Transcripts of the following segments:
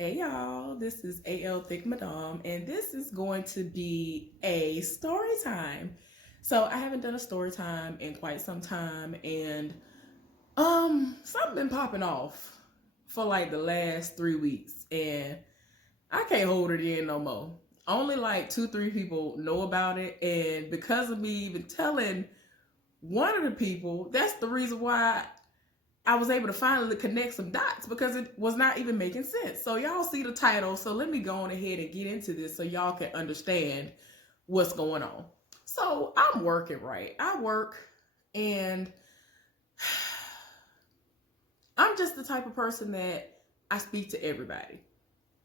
Hey y'all, this is AL Thick Madame, and this is going to be a story time. So I haven't done a story time in quite some time, and something been popping off for like the last 3 weeks, and I can't hold it in no more. Only like two, three people know about it, and because of me even telling one of the people, that's the reason why I was able to finally connect some dots because it was not even making sense. So y'all see the title. So let me go on ahead and get into this so y'all can understand what's going on. So I'm working, right? I work and I'm just the type of person that I speak to everybody.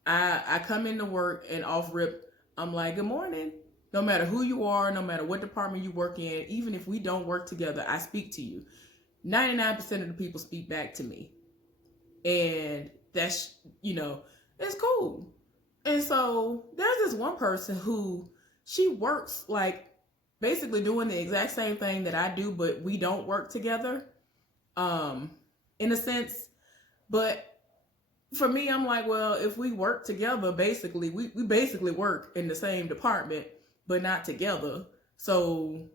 I come into work and off rip, I'm like, good morning. No matter who you are, no matter what department you work in, even if we don't work together, I speak to you. 99% of the people speak back to me. And that's, it's cool. And so there's this one person who she works like basically doing the exact same thing that I do, but we don't work together, um, in a sense. But for me, I'm like, well, if we work together, basically, we basically work in the same department, but not together. So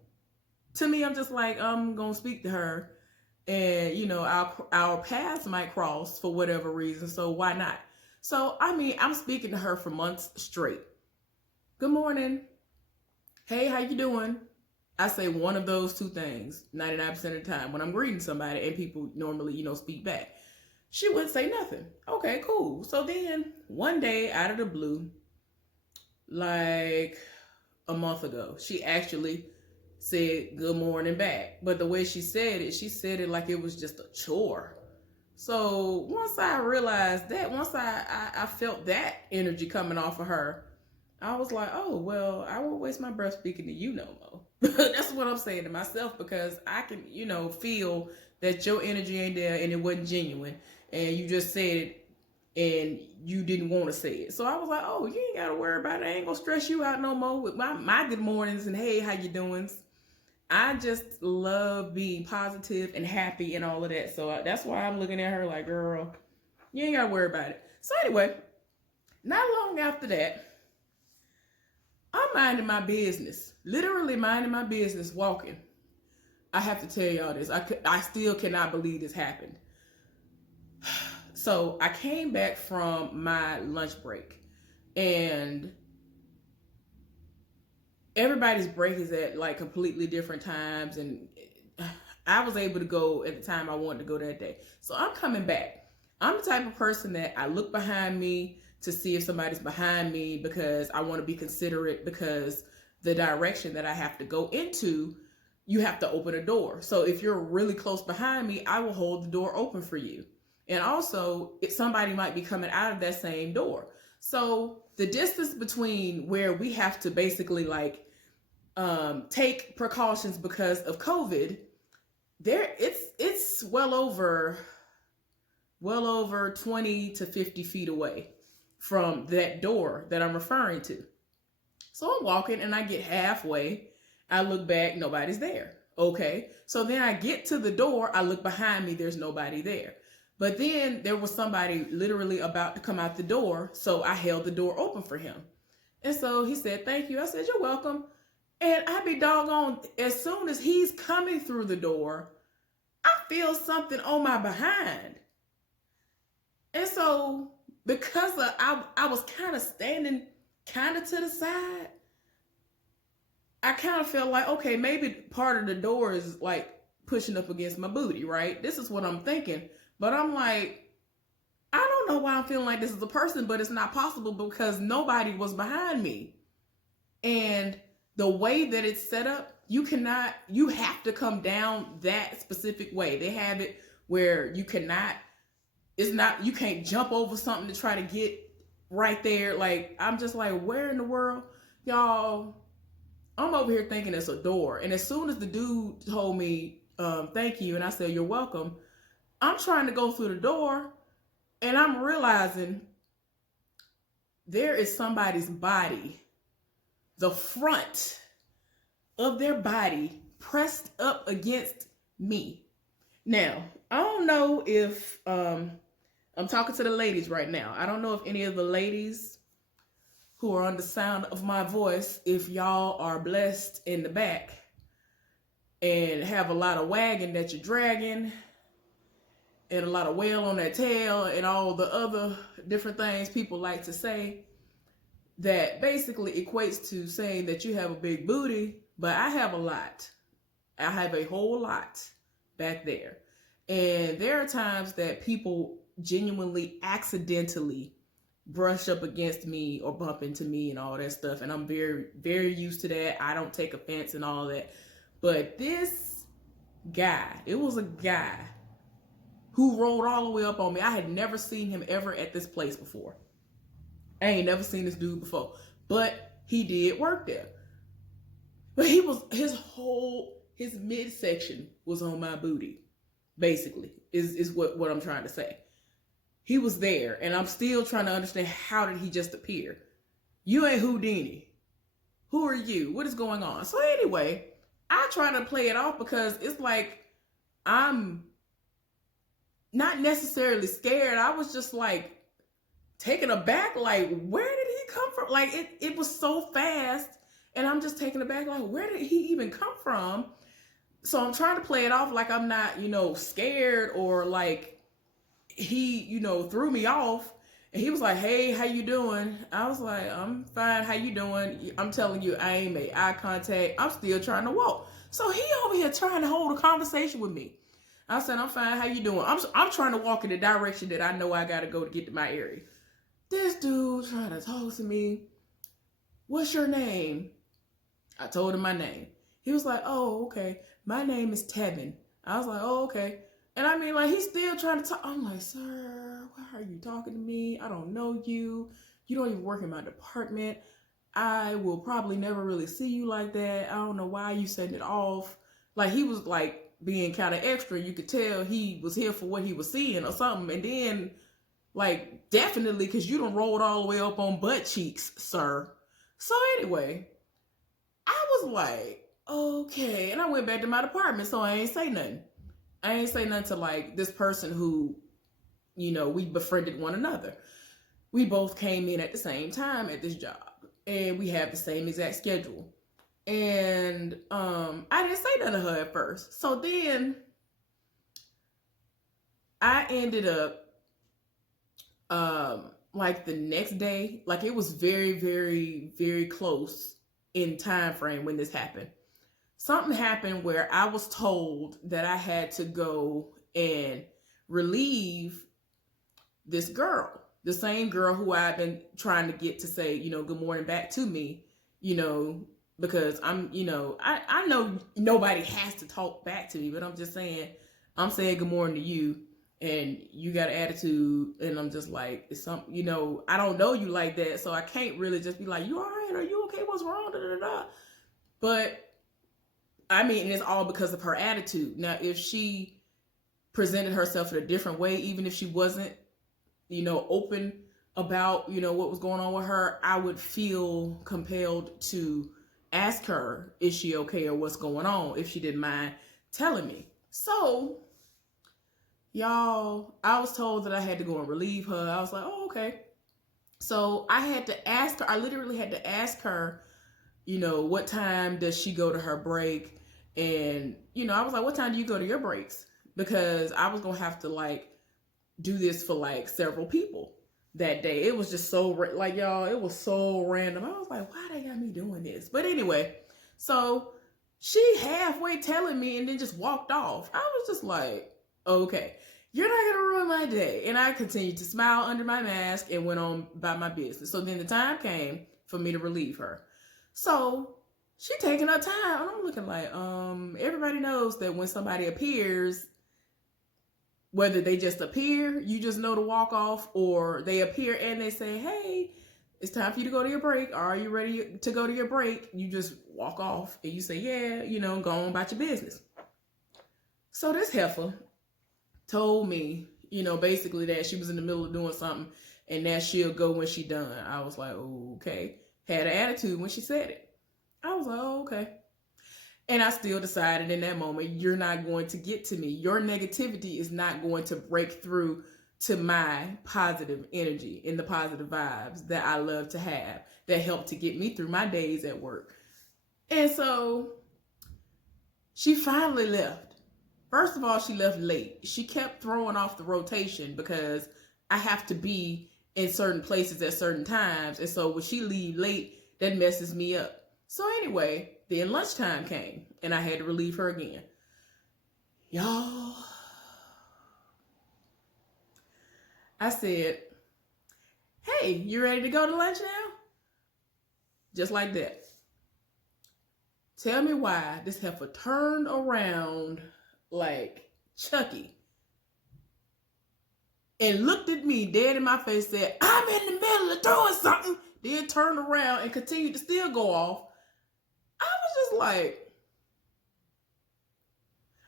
to me, I'm just like, I'm gonna speak to her, and our paths might cross for whatever reason. So why not? So I mean, I'm speaking to her for months straight. Good morning. Hey, how you doing? I say one of those two things 99% of the time when I'm greeting somebody, and people normally, speak back. She wouldn't say nothing. Okay, cool. So then one day out of the blue, like a month ago, she actually said good morning back. But the way she said it like it was just a chore. So once I realized that, once I felt that energy coming off of her, I was like, oh, well, I won't waste my breath speaking to you no more. That's what I'm saying to myself, because I can, feel that your energy ain't there and it wasn't genuine. And you just said it and you didn't want to say it. So I was like, oh, you ain't got to worry about it. I ain't going to stress you out no more with my good mornings and hey, how you doing? I just love being positive and happy and all of that. So that's why I'm looking at her like, girl, you ain't got to worry about it. So anyway, not long after that, I'm minding my business, literally minding my business, walking. I have to tell y'all this. I still cannot believe this happened. So I came back from my lunch break, and everybody's break is at like completely different times, and I was able to go at the time I wanted to go that day. So I'm coming back. I'm the type of person that I look behind me to see if somebody's behind me, because I want to be considerate, because the direction that I have to go into, you have to open a door. So if you're really close behind me, I will hold the door open for you. And also, if somebody might be coming out of that same door. So the distance between where we have to basically like take precautions because of COVID, it's well over 20 to 50 feet away from that door that I'm referring to. So I'm walking and I get halfway. I look back, nobody's there. Okay. So then I get to the door. I look behind me, there's nobody there. But then there was somebody literally about to come out the door. So I held the door open for him. And so he said, thank you. I said, you're welcome. And I be doggone, as soon as he's coming through the door, I feel something on my behind. And so because I was kind of standing kind of to the side, I kind of felt like, okay, maybe part of the door is like pushing up against my booty, right? This is what I'm thinking. But I'm like, I don't know why I'm feeling like this is a person, but it's not possible because nobody was behind me. And the way that it's set up, you have to come down that specific way. They have it where you can't jump over something to try to get right there. Like, I'm just like, where in the world? Y'all, I'm over here thinking it's a door. And as soon as the dude told me, thank you, and I said, you're welcome, I'm trying to go through the door, and I'm realizing there is somebody's body, the front of their body pressed up against me. Now, I don't know if I'm talking to the ladies right now. I don't know if any of the ladies who are on the sound of my voice, if y'all are blessed in the back and have a lot of wagging that you're dragging and a lot of whale on that tail and all the other different things people like to say that basically equates to saying that you have a big booty, but I have a lot. I have a whole lot back there. And there are times that people genuinely accidentally brush up against me or bump into me and all that stuff. And I'm very, very used to that. I don't take offense and all that. But this guy, it was a guy who rolled all the way up on me. I had never seen him ever at this place before. I ain't never seen this dude before. But he did work there. But his midsection was on my booty, basically, is what I'm trying to say. He was there, and I'm still trying to understand, how did he just appear? You ain't Houdini. Who are you? What is going on? So anyway, I try to play it off because it's like I'm not necessarily scared. I was just like taken aback, like, where did he come from? Like, it was so fast, and I'm just taken aback, like, where did he even come from? So I'm trying to play it off like I'm not, scared, or like he, threw me off. And he was like, hey, how you doing? I was like, I'm fine. How you doing? I'm telling you, I ain't made eye contact. I'm still trying to walk. So he over here trying to hold a conversation with me. I said, I'm fine. How you doing? I'm trying to walk in the direction that I know I got to go to get to my area. This dude trying to talk to me. What's your name? I told him my name. He was like, oh, okay. My name is Tevin. I was like, oh, okay. And I mean, like, he's still trying to talk. I'm like, sir, why are you talking to me? I don't know you. You don't even work in my department. I will probably never really see you like that. I don't know why you sent it off. Like, he was like being kind of extra. You could tell he was here for what he was seeing or something. And then, like, definitely, because you done rolled all the way up on butt cheeks, sir. So anyway, I was like, okay. And I went back to my department, so I ain't say nothing. I ain't say nothing to, like, this person who, we befriended one another. We both came in at the same time at this job, and we have the same exact schedule. And I didn't say nothing to her at first. So then I ended up, like, the next day, like, it was very, very, very close in time frame when this happened. Something happened where I was told that I had to go and relieve this girl, the same girl who I've been trying to get to say, good morning back to me, because I'm, I know nobody has to talk back to me, but I'm just saying, I'm saying good morning to you, and you got an attitude, and I'm just like, it's something, I don't know you like that, so I can't really just be like, you all right? Are you okay? What's wrong? Da, da, da, da. But I mean, it's all because of her attitude. Now, if she presented herself in a different way, even if she wasn't, open about, what was going on with her, I would feel compelled to ask her, is she okay, or what's going on, if she didn't mind telling me. So, y'all, I was told that I had to go and relieve her. I was like, oh, okay. So I had to ask her, I literally had to ask her, what time does she go to her break? And, I was like, what time do you go to your breaks? Because I was going to have to, like, do this for, like, several people that day. It was just so, like, y'all, it was so random. I was like, why they got me doing this? But anyway, so she halfway telling me and then just walked off. I was just like, okay, you're not going to ruin my day. And I continued to smile under my mask and went on by my business. So then the time came for me to relieve her. So she taking her time, and I'm looking like, everybody knows that when somebody appears, whether they just appear, you just know to walk off, or they appear and they say, hey, it's time for you to go to your break. Are you ready to go to your break? You just walk off and you say, yeah, go on about your business. So this heifer told me, basically that she was in the middle of doing something and that she'll go when she done. I was like, okay. Had an attitude when she said it. I was like, oh, okay. And I still decided in that moment, you're not going to get to me. Your negativity is not going to break through to my positive energy and the positive vibes that I love to have that help to get me through my days at work. And so she finally left. First of all, she left late. She kept throwing off the rotation because I have to be in certain places at certain times. And so when she leave late, that messes me up. So anyway, then lunchtime came and I had to relieve her again. Y'all, I said, hey, you ready to go to lunch now? Just like that. Tell me why this heifer turned around like Chucky and looked at me dead in my face, said, I'm in the middle of doing something, then turned around and continued to still go off. I was just like,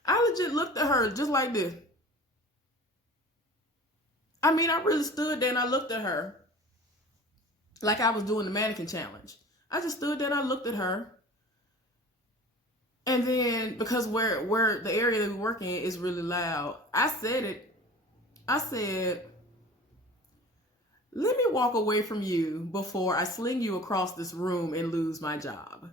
I legit looked at her just like this. I mean, I really stood there and I looked at her like I was doing the mannequin challenge. I just stood there and I looked at her. And then, because where the area that we work in is really loud, I said, let me walk away from you before I sling you across this room and lose my job.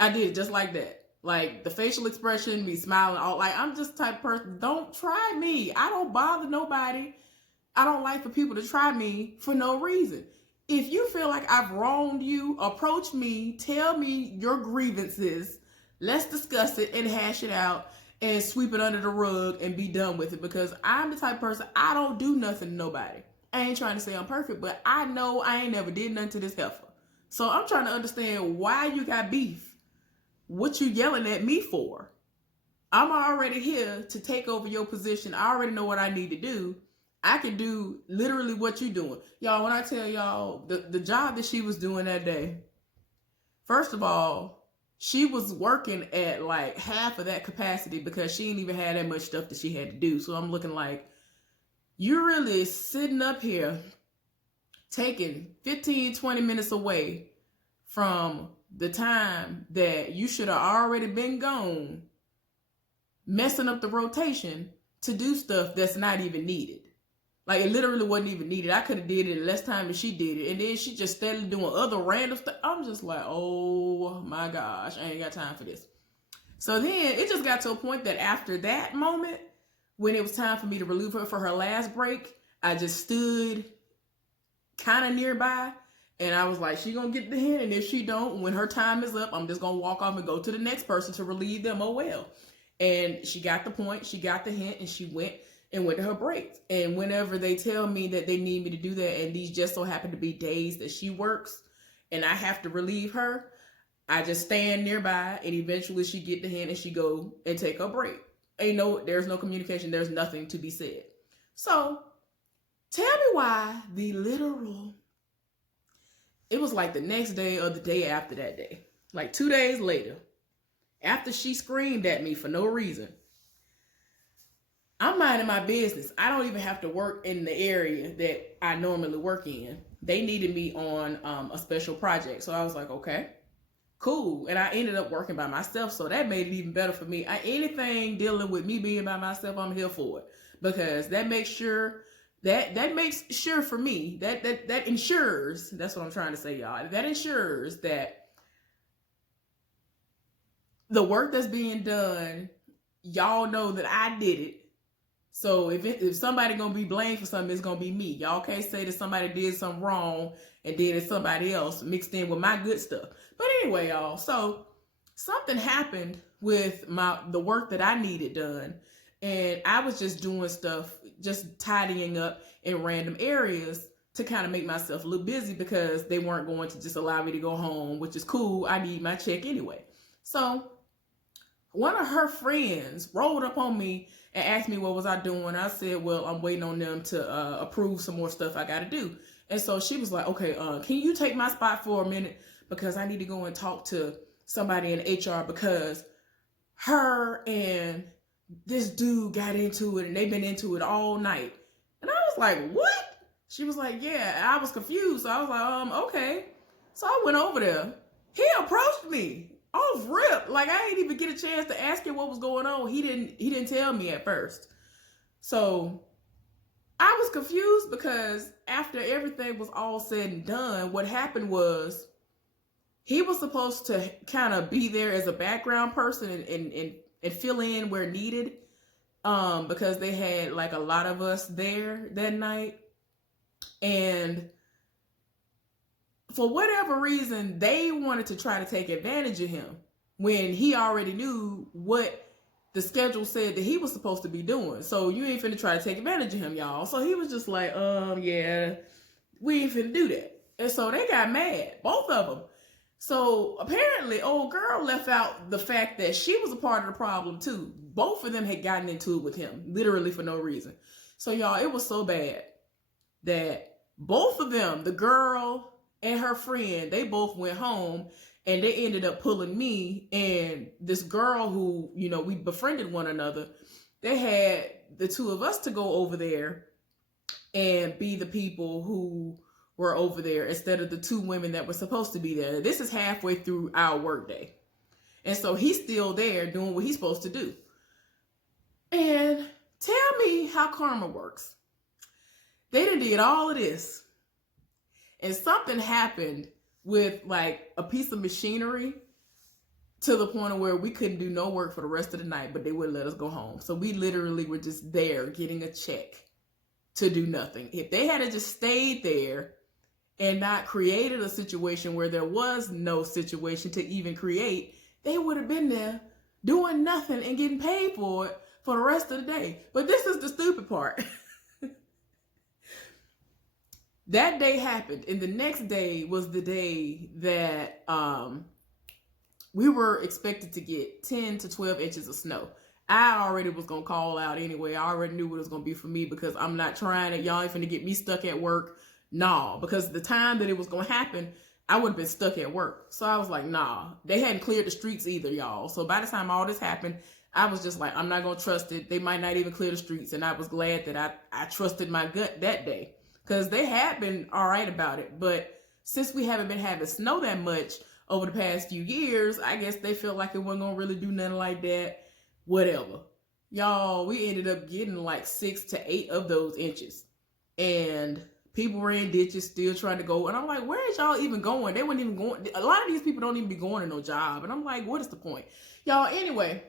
I did it just like that. Like the facial expression, me smiling, all like, I'm just the type of person, don't try me. I don't bother nobody. I don't like for people to try me for no reason. If you feel like I've wronged you, approach me, tell me your grievances. Let's discuss it and hash it out and sweep it under the rug and be done with it, because I'm the type of person, I don't do nothing to nobody. I ain't trying to say I'm perfect, but I know I ain't never did nothing to this heifer. So I'm trying to understand why you got beef. What you yelling at me for? I'm already here to take over your position. I already know what I need to do. I can do literally what you're doing. Y'all, when I tell y'all the job that she was doing that day, first of all, she was working at like half of that capacity because she didn't even have that much stuff that she had to do. So I'm looking like, you're really sitting up here taking 15, 20 minutes away from the time that you should have already been gone, messing up the rotation to do stuff that's not even needed. Like, it literally wasn't even needed. I could have did it in less time than she did it. And then she just steadily doing other random stuff. I'm just like, oh my gosh, I ain't got time for this. So then it just got to a point that after that moment, when it was time for me to relieve her for her last break, I just stood kind of nearby. And I was like, she gonna get the hint. And if she don't, when her time is up, I'm just gonna walk off and go to the next person to relieve them. Oh well. And she got the point. She got the hint and she went to her break. And whenever they tell me that they need me to do that, and these just so happen to be days that she works and I have to relieve her, I just stand nearby and eventually she get the hint and she go and take her break. There's no communication. There's nothing to be said. So tell me why it was like the next day or the day after that day, like 2 days later, after she screamed at me for no reason, I'm minding my business. I don't even have to work in the area that I normally work in. They needed me on a special project. So I was like, okay, cool. And I ended up working by myself. So that made it even better for me. Anything dealing with me being by myself, I'm here for it. Because that makes sure for me, that ensures, that's what I'm trying to say, y'all. That ensures that the work that's being done, y'all know that I did it. So if somebody gonna be blamed for something, it's gonna be me. Y'all can't say that somebody did something wrong and then it's somebody else mixed in with my good stuff. But anyway, y'all, so something happened with the work that I needed done, and I was just doing stuff, just tidying up in random areas to kind of make myself look busy because they weren't going to just allow me to go home, which is cool. I need my check anyway. So one of her friends rolled up on me and asked me what was I doing. I said, well, I'm waiting on them to approve some more stuff I got to do. And so she was like, okay, can you take my spot for a minute? Because I need to go and talk to somebody in HR because her and this dude got into it and they've been into it all night. And I was like, what? She was like, yeah. And I was confused. So I was like, okay. So I went over there. He approached me off rip. Like, I didn't even get a chance to ask him what was going on. He didn't tell me at first. So I was confused because after everything was all said and done, what happened was he was supposed to kind of be there as a background person and fill in where needed, because they had like a lot of us there that night. And for whatever reason, they wanted to try to take advantage of him when he already knew what the schedule said that he was supposed to be doing. So you ain't finna try to take advantage of him, y'all. So he was just like, yeah, we ain't finna do that. And so they got mad, both of them. So apparently, old girl left out the fact that she was a part of the problem too. Both of them had gotten into it with him, literally for no reason. So y'all, it was so bad that both of them, the girl and her friend, they both went home, and they ended up pulling me and this girl who, you know, we befriended one another. They had the two of us to go over there and be the people who were over there instead of the two women that were supposed to be there. This is halfway through our workday. And so he's still there doing what he's supposed to do. And tell me how karma works. They done did all of this, and something happened with like a piece of machinery to the point of where we couldn't do no work for the rest of the night, but they wouldn't let us go home. So we literally were just there getting a check to do nothing. If they had just stayed there and not created a situation where there was no situation to even create, they would have been there doing nothing and getting paid for it for the rest of the day. But this is the stupid part. That day happened, and the next day was the day that we were expected to get 10 to 12 inches of snow. I already was going to call out anyway. I already knew what it was going to be for me, because I'm not trying it. Y'all ain't finna get me stuck at work. Nah, because the time that it was going to happen, I would have been stuck at work. So I was like, nah. They hadn't cleared the streets either, y'all. So by the time all this happened, I was just like, I'm not going to trust it. They might not even clear the streets. And I was glad that I trusted my gut that day, because they had been all right about it. But since we haven't been having snow that much over the past few years, I guess they felt like it wasn't going to really do nothing like that. Whatever. Y'all, we ended up getting like 6 to 8 of those inches. And people were in ditches still trying to go. And I'm like, where is y'all even going? They weren't even going. A lot of these people don't even be going to no job. And I'm like, what is the point? Y'all, anyway,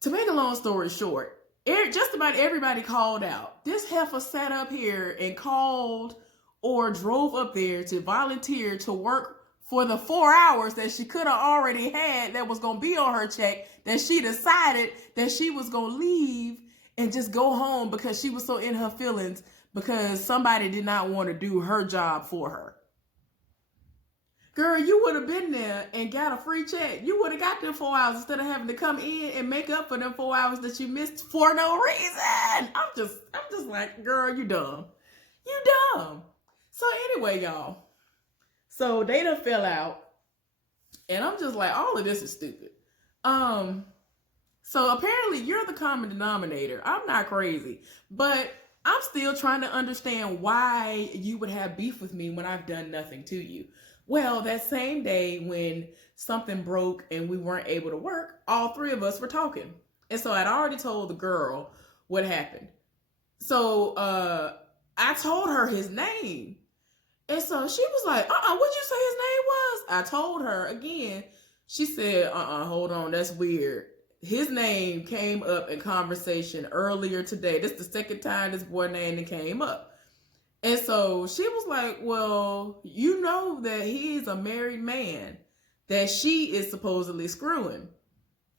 to make a long story short, just about everybody called out. This heifer sat up here and called or drove up there to volunteer to work for the 4 hours that she could have already had that was going to be on her check, that she decided that she was going to leave and just go home because she was so in her feelings because somebody did not want to do her job for her. Girl, you would have been there and got a free check. You would have got them 4 hours instead of having to come in and make up for them 4 hours that you missed for no reason. I'm just like, girl, you dumb. You dumb. So anyway, y'all. So they done fell out. And I'm just like, all of this is stupid. So apparently you're the common denominator. I'm not crazy. But I'm still trying to understand why you would have beef with me when I've done nothing to you. Well, that same day when something broke and we weren't able to work, all three of us were talking. And so I'd already told the girl what happened. So I told her his name. And so she was like, what'd you say his name was? I told her again. She said, hold on, that's weird. His name came up in conversation earlier today. This is the second time this boy name came up. And so she was like, well, you know that he's a married man that she is supposedly screwing.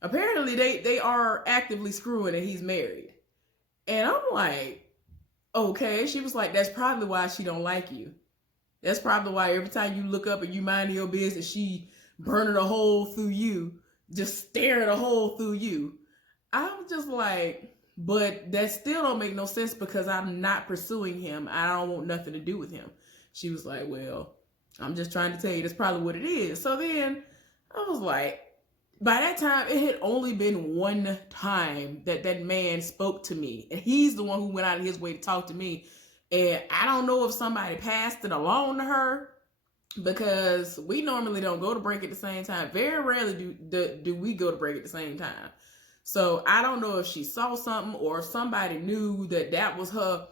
Apparently they are actively screwing and he's married. And I'm like, okay. She was like, that's probably why she don't like you. That's probably why every time you look up and you mind your business, she burning a hole through you, just staring a hole through you. I'm just like, but that still don't make no sense because I'm not pursuing him. I don't want nothing to do with him. She was like, well, I'm just trying to tell you that's probably what it is. So then I was like, by that time, it had only been one time that man spoke to me. And he's the one who went out of his way to talk to me. And I don't know if somebody passed it along to her, because we normally don't go to break at the same time. Very rarely do we go to break at the same time. So I don't know if she saw something or if somebody knew that that was her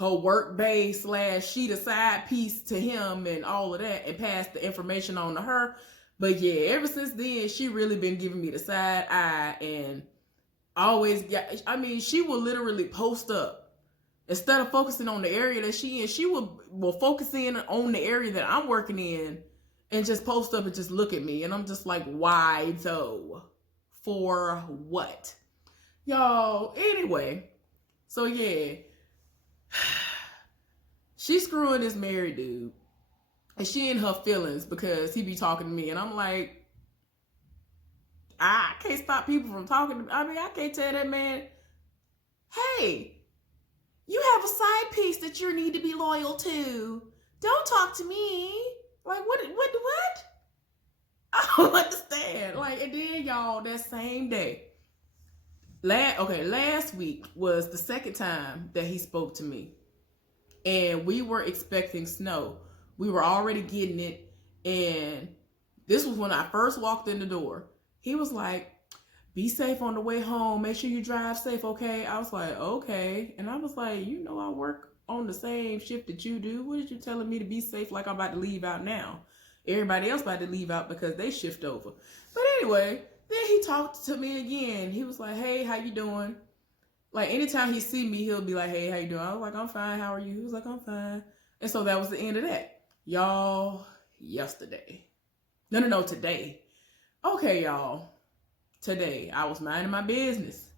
work base / she the side piece to him and all of that and passed the information on to her. But yeah, ever since then, she really been giving me the side eye and always I mean, she will literally post up. Instead of focusing on the area that she in, she will focus in on the area that I'm working in and just post up and just look at me. And I'm just like, why though? For what? Y'all, anyway. So yeah. She's screwing this married dude. And she in her feelings because he be talking to me. And I'm like, I can't stop people from talking to me. I mean, I can't tell that man, hey, you have a side piece that you need to be loyal to. Don't talk to me. Like, what? I don't understand. Like, and then y'all, that same day, last week was the second time that he spoke to me. And we were expecting snow. We were already getting it. And this was when I first walked in the door. He was like, be safe on the way home. Make sure you drive safe, okay? I was like, okay. And I was like, you know, I work on the same shift that you do. What are you telling me to be safe like I'm about to leave out now? Everybody else about to leave out because they shift over. But anyway, then he talked to me again. He was like, hey, how you doing? Like, anytime he see me, he'll be like, hey, how you doing? I was like, I'm fine. How are you? He was like, I'm fine. And so that was the end of that. Y'all, yesterday. No, today. Okay, y'all. Today, I was minding my business.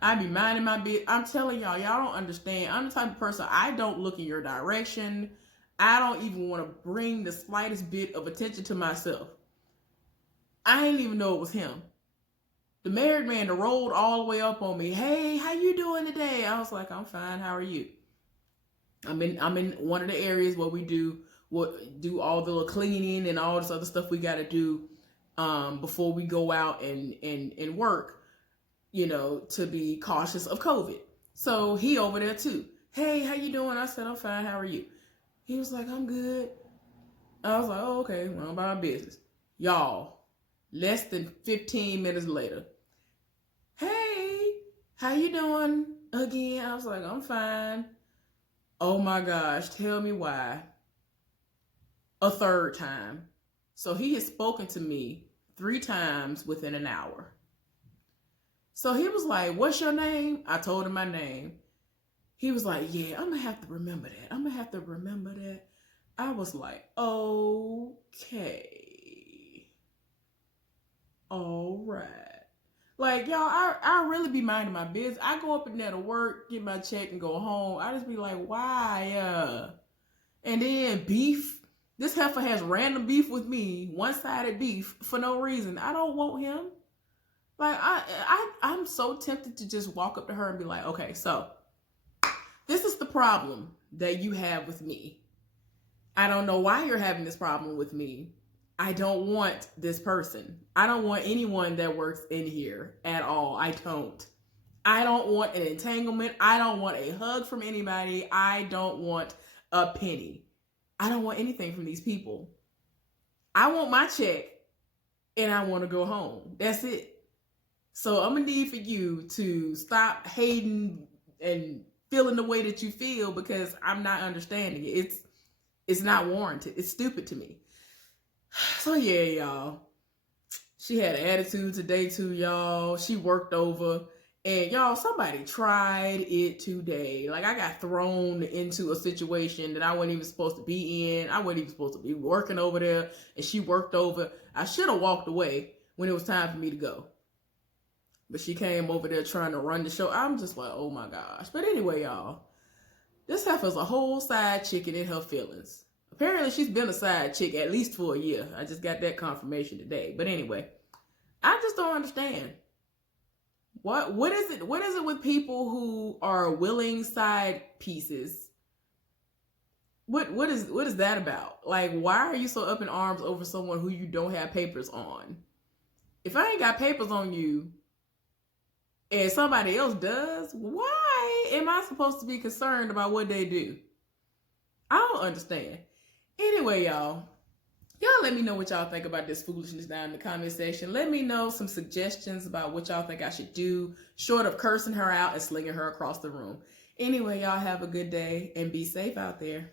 I be minding my business. I'm telling y'all don't understand. I'm the type of person, I don't look in your direction. I don't even want to bring the slightest bit of attention to myself. I didn't even know it was him. The married man that rolled all the way up on me. Hey, how you doing today? I was like, I'm fine. How are you? I'm in one of the areas where we do all the cleaning and all this other stuff we got to do before we go out and work, you know, to be cautious of COVID. So he over there too. Hey, how you doing? I said, I'm fine. How are you? He was like, I'm good. I was like, oh, okay. Well, I'm about my business. Y'all, less than 15 minutes later. Hey, how you doing? Again, I was like, I'm fine. Oh my gosh, tell me why. A third time. So he has spoken to me 3 times within an hour. So he was like, what's your name? I told him my name. He was like, yeah, I'm going to have to remember that. I was like, okay. All right. Like, y'all, I really be minding my business. I go up in there to work, get my check, and go home. I just be like, why? And then beef. This heifer has random beef with me, one-sided beef, for no reason. I don't want him. Like, I'm so tempted to just walk up to her and be like, okay, so this is the problem that you have with me. I don't know why you're having this problem with me. I don't want this person. I don't want anyone that works in here at all. I don't want an entanglement. I don't want a hug from anybody. I don't want a penny. I don't want anything from these people. I want my check and I want to go home. That's it. So I'm going to need for you to stop hating and feeling the way that you feel because I'm not understanding it. It's not warranted. It's stupid to me. So yeah, y'all. She had an attitude today too, y'all. She worked over. And y'all, somebody tried it today. Like, I got thrown into a situation that I wasn't even supposed to be in. I wasn't even supposed to be working over there. And she worked over. I should have walked away when it was time for me to go. But she came over there trying to run the show. I'm just like, oh my gosh. But anyway, y'all. This heifer's a whole side chicken in her feelings. Apparently, she's been a side chick at least for a year. I just got that confirmation today. But anyway, I just don't understand. What is it with people who are willing side pieces? What is that about? Like, why are you so up in arms over someone who you don't have papers on? If I ain't got papers on you and somebody else does, why am I supposed to be concerned about what they do? I don't understand. Anyway, y'all, Y'all let me know what y'all think about this foolishness down in the comment section. Let me know some suggestions about what y'all think I should do, short of cursing her out and slinging her across the room. Anyway, y'all have a good day and be safe out there.